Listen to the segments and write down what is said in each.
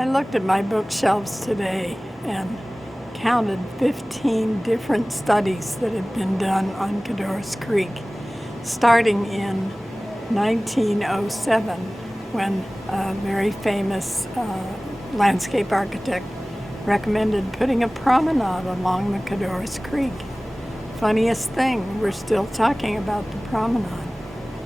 I looked at my bookshelves today and counted 15 different studies that had been done on Codorus Creek, starting in 1907 when a very famous landscape architect recommended putting a promenade along the Codorus Creek. Funniest thing, we're still talking about the promenade.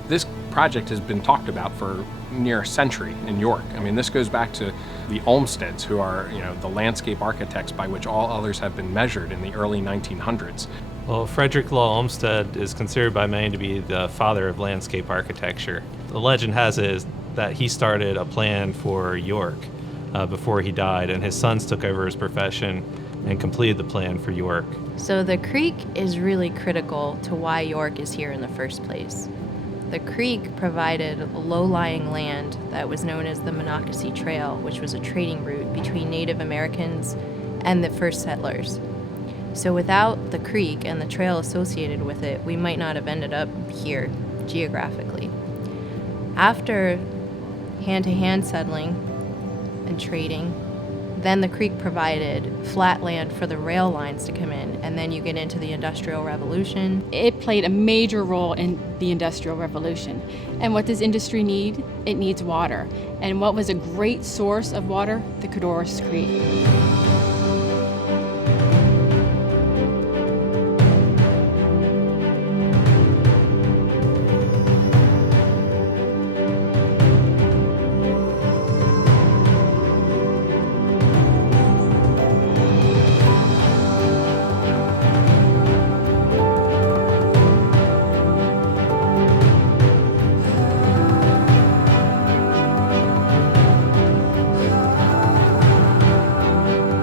This project has been talked about for near a century in York. I mean, this goes back to the Olmsteds, who are, the landscape architects by which all others have been measured in the early 1900s. Well, Frederick Law Olmsted is considered by many to be the father of landscape architecture. The legend has it is that he started a plan for York before he died, and his sons took over his profession and completed the plan for York. So the creek is really critical to why York is here in the first place. The creek provided low-lying land that was known as the Monocacy Trail, which was a trading route between Native Americans and the first settlers. So without the creek and the trail associated with it, we might not have ended up here geographically. After hand-to-hand settling and trading, then the creek provided flat land for the rail lines to come in, and then you get into the Industrial Revolution. It played a major role in the Industrial Revolution. And what does industry need? It needs water. And what was a great source of water? The Codorus Creek.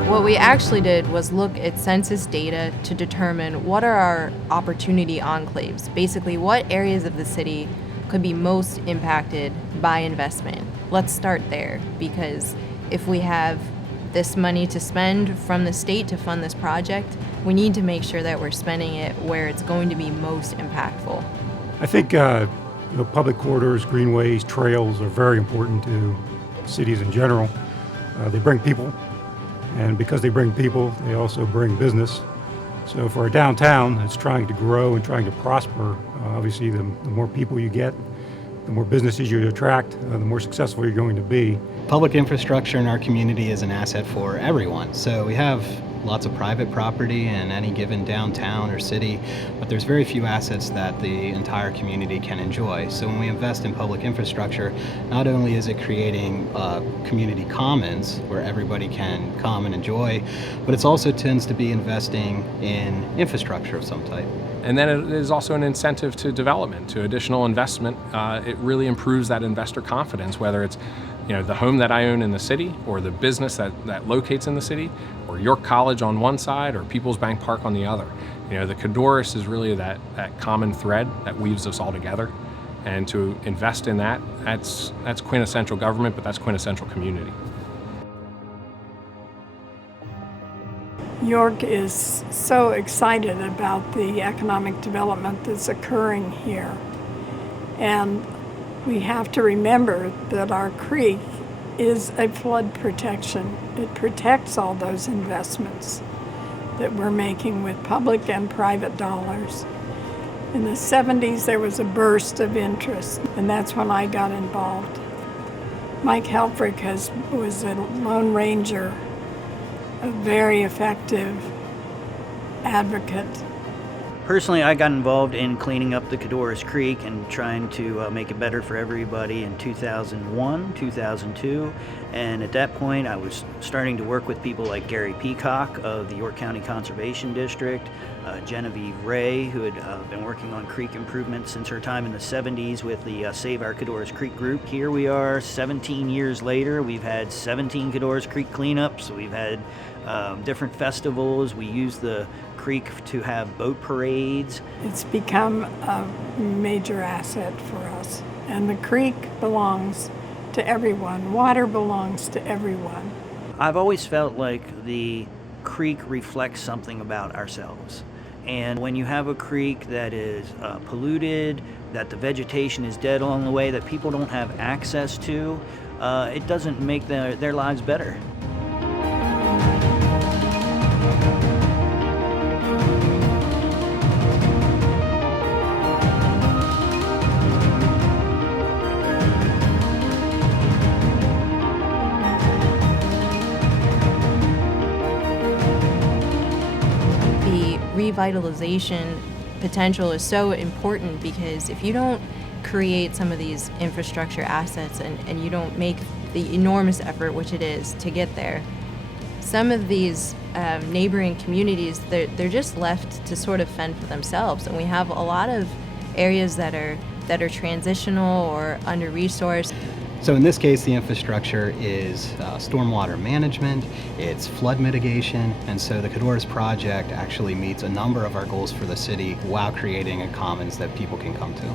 What we actually did was look at census data to determine what are our opportunity enclaves. Basically, what areas of the city could be most impacted by investment. Let's start there, because if we have this money to spend from the state to fund this project, we need to make sure that we're spending it where it's going to be most impactful. I think public corridors, greenways, trails are very important to cities in general. They bring people. And because they bring people, they also bring business. So for a downtown that's trying to grow and trying to prosper, obviously the more people you get, the more businesses you attract, the more successful you're going to be. Public infrastructure in our community is an asset for everyone. So we have lots of private property in any given downtown or city, but there's very few assets that the entire community can enjoy. So when we invest in public infrastructure, not only is it creating community commons where everybody can come and enjoy, but it also tends to be investing in infrastructure of some type. And then it is also an incentive to development, to additional investment. It really improves that investor confidence, whether it's the home that I own in the city, or the business that locates in the city, or York College on one side, or People's Bank Park on the other. The Codorus is really that common thread that weaves us all together. And to invest in that's quintessential government, but that's quintessential community. York is so excited about the economic development that's occurring here. And we have to remember that our creek is a flood protection. It protects all those investments that we're making with public and private dollars. In the 70s, there was a burst of interest, and that's when I got involved. Mike Helfrich was a Lone Ranger, a very effective advocate. Personally, I got involved in cleaning up the Codorus Creek and trying to make it better for everybody in 2001, 2002. And at that point, I was starting to work with people like Gary Peacock of the York County Conservation District, Genevieve Ray, who had been working on creek improvements since her time in the 70s with the Save Our Codorus Creek group. Here we are 17 years later. We've had 17 Codorus Creek cleanups. We've had different festivals. We use the creek to have boat parades. It's become a major asset for us. And the creek belongs to everyone. Water belongs to everyone. I've always felt like the creek reflects something about ourselves. And when you have a creek that is polluted, that the vegetation is dead along the way, that people don't have access to, it doesn't make their lives better. Revitalization potential is so important because if you don't create some of these infrastructure assets and you don't make the enormous effort, which it is, to get there, some of these neighboring communities, they're just left to sort of fend for themselves. And we have a lot of areas that are transitional or under-resourced. So in this case, the infrastructure is stormwater management, it's flood mitigation, and so the Codorus project actually meets a number of our goals for the city while creating a commons that people can come to.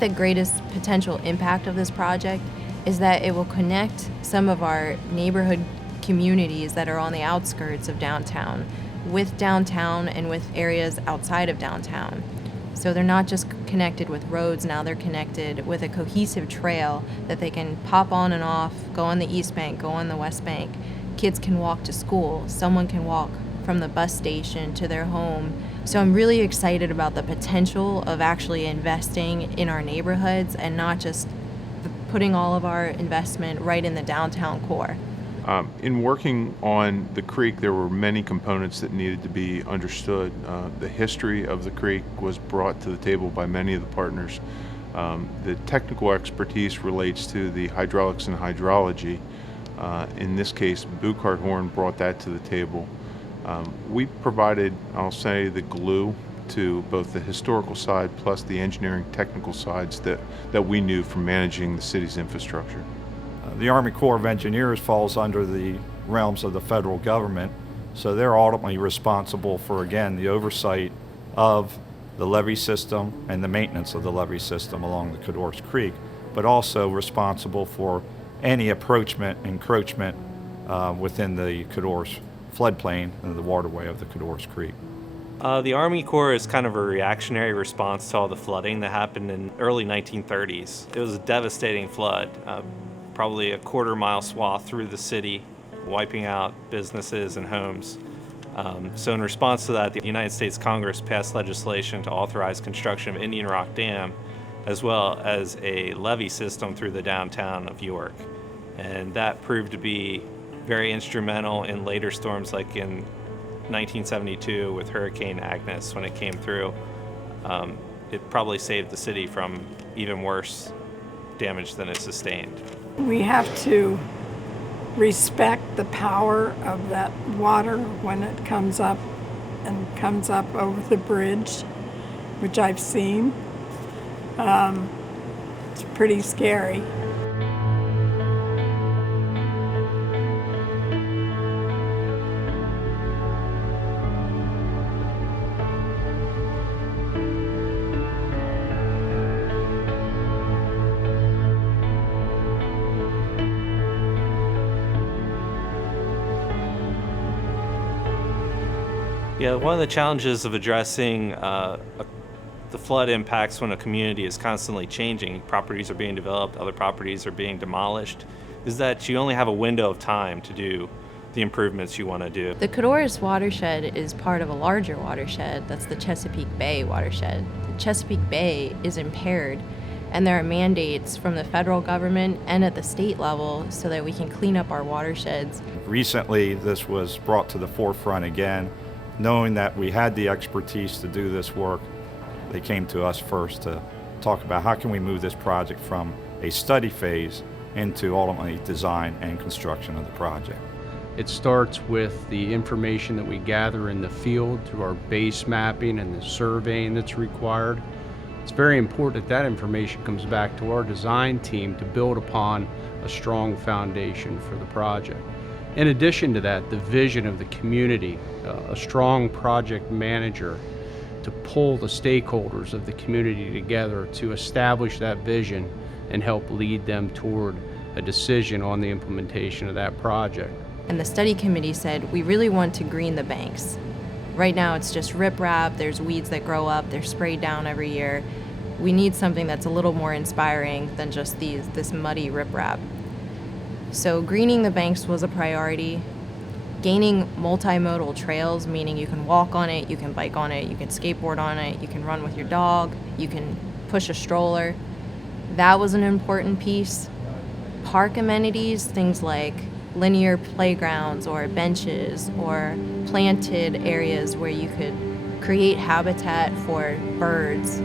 The greatest potential impact of this project is that it will connect some of our neighborhood communities that are on the outskirts of downtown with downtown and with areas outside of downtown. So they're not just connected with roads, now they're connected with a cohesive trail that they can pop on and off, go on the East Bank, go on the West Bank. Kids can walk to school, someone can walk from the bus station to their home. So I'm really excited about the potential of actually investing in our neighborhoods and not just putting all of our investment right in the downtown core. In working on the creek, there were many components that needed to be understood. The history of the creek was brought to the table by many of the partners. The technical expertise relates to the hydraulics and hydrology. In this case, Buchart Horn brought that to the table. We provided, I'll say, the glue to both the historical side plus the engineering technical sides that we knew from managing the city's infrastructure. The Army Corps of Engineers falls under the realms of the federal government, so they're ultimately responsible for, again, the oversight of the levee system and the maintenance of the levee system along the Codorus Creek, but also responsible for any encroachment within the Codorus floodplain and the waterway of the Codorus Creek. The Army Corps is kind of a reactionary response to all the flooding that happened in early 1930s. It was a devastating flood. Probably a quarter-mile swath through the city, wiping out businesses and homes. So in response to that, the United States Congress passed legislation to authorize construction of Indian Rock Dam, as well as a levee system through the downtown of York. And that proved to be very instrumental in later storms, like in 1972 with Hurricane Agnes when it came through. It probably saved the city from even worse damage than it sustained. We have to respect the power of that water when it comes up over the bridge, which I've seen. It's pretty scary. Yeah, one of the challenges of addressing the flood impacts when a community is constantly changing, properties are being developed, other properties are being demolished, is that you only have a window of time to do the improvements you want to do. The Codorus watershed is part of a larger watershed, that's the Chesapeake Bay watershed. The Chesapeake Bay is impaired, and there are mandates from the federal government and at the state level so that we can clean up our watersheds. Recently, this was brought to the forefront again. Knowing that we had the expertise to do this work, they came to us first to talk about how can we move this project from a study phase into ultimately design and construction of the project. It starts with the information that we gather in the field through our base mapping and the surveying that's required. It's very important that information comes back to our design team to build upon a strong foundation for the project. In addition to that, the vision of the community, a strong project manager to pull the stakeholders of the community together to establish that vision and help lead them toward a decision on the implementation of that project. And the study committee said, we really want to green the banks. Right now it's just riprap, there's weeds that grow up, they're sprayed down every year. We need something that's a little more inspiring than just this muddy riprap. So greening the banks was a priority. Gaining multimodal trails, meaning you can walk on it, you can bike on it, you can skateboard on it, you can run with your dog, you can push a stroller. That was an important piece. Park amenities, things like linear playgrounds or benches or planted areas where you could create habitat for birds.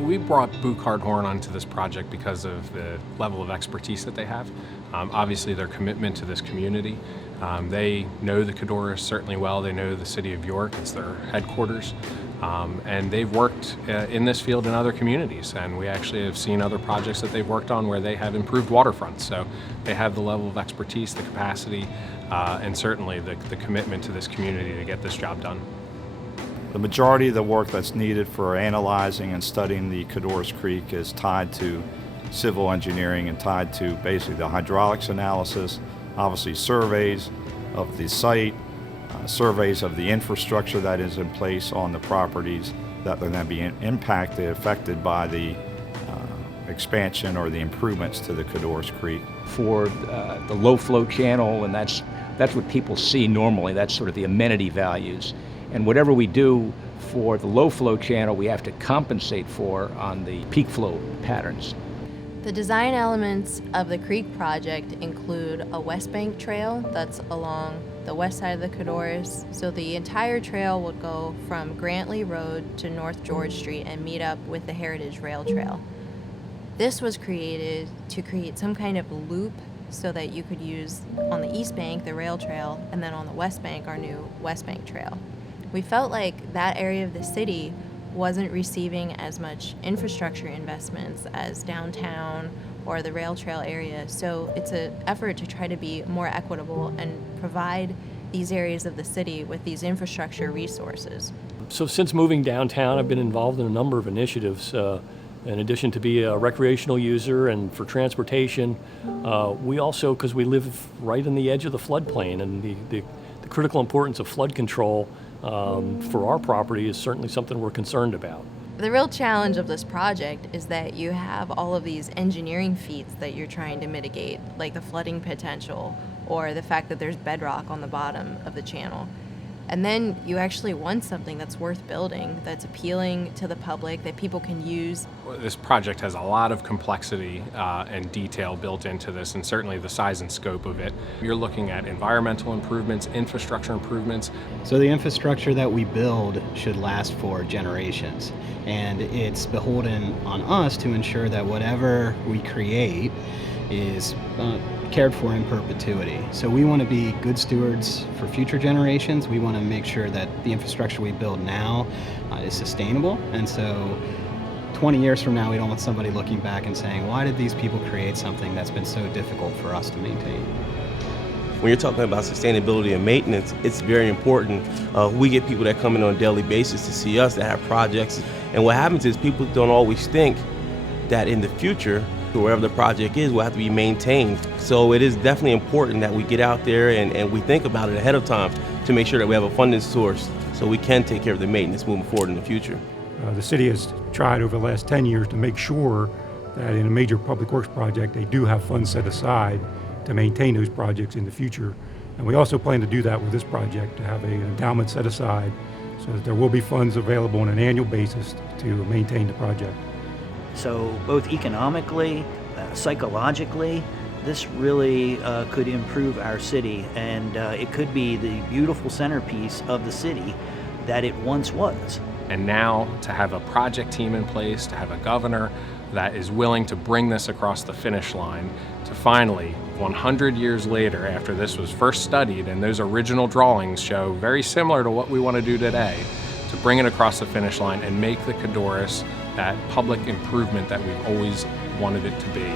We brought Buchart Horn onto this project because of the level of expertise that they have. Obviously, their commitment to this community. They know the Codorus certainly well. They know the city of York. It's their headquarters. And they've worked in this field in other communities. And we actually have seen other projects that they've worked on where they have improved waterfronts. So they have the level of expertise, the capacity, and certainly the commitment to this community to get this job done. The majority of the work that's needed for analyzing and studying the Codorus Creek is tied to civil engineering and tied to basically the hydraulics analysis, obviously surveys of the site, surveys of the infrastructure that is in place on the properties that are going to be affected by the expansion or the improvements to the Codorus Creek. For the low flow channel, and that's what people see normally, that's sort of the amenity values. And whatever we do for the low flow channel, we have to compensate for on the peak flow patterns. The design elements of the Creek project include a West Bank trail that's along the west side of the Codorus. So the entire trail would go from Grantley Road to North George Street and meet up with the Heritage Rail Trail. This was created to create some kind of loop so that you could use on the East Bank the rail trail, and then on the West Bank our new West Bank trail. We felt like that area of the city wasn't receiving as much infrastructure investments as downtown or the rail trail area. So it's an effort to try to be more equitable and provide these areas of the city with these infrastructure resources. So since moving downtown, I've been involved in a number of initiatives. In addition to be a recreational user and for transportation, we also, because we live right in the edge of the floodplain, and the critical importance of flood control for our property is certainly something we're concerned about. The real challenge of this project is that you have all of these engineering feats that you're trying to mitigate, like the flooding potential or the fact that there's bedrock on the bottom of the channel. And then you actually want something that's worth building, that's appealing to the public, that people can use. This project has a lot of complexity and detail built into this, and certainly the size and scope of it. You're looking at environmental improvements, infrastructure improvements. So the infrastructure that we build should last for generations, and it's beholden on us to ensure that whatever we create is cared for in perpetuity. So we want to be good stewards for future generations. We want to make sure that the infrastructure we build now is sustainable. And so 20 years from now, we don't want somebody looking back and saying, why did these people create something that's been so difficult for us to maintain? When you're talking about sustainability and maintenance, it's very important. We get people that come in on a daily basis to see us that have projects. And what happens is people don't always think that in the future, wherever the project is, will have to be maintained. So it is definitely important that we get out there and we think about it ahead of time to make sure that we have a funding source so we can take care of the maintenance moving forward in the future. The city has tried over the last 10 years to make sure that in a major public works project, they do have funds set aside to maintain those projects in the future. And we also plan to do that with this project, to have an endowment set aside so that there will be funds available on an annual basis to maintain the project. So both economically, psychologically, this really could improve our city, and it could be the beautiful centerpiece of the city that it once was. And now to have a project team in place, to have a governor that is willing to bring this across the finish line, to finally, 100 years later, after this was first studied and those original drawings show very similar to what we want to do today, to bring it across the finish line and make the Codorus that public improvement that we've always wanted it to be.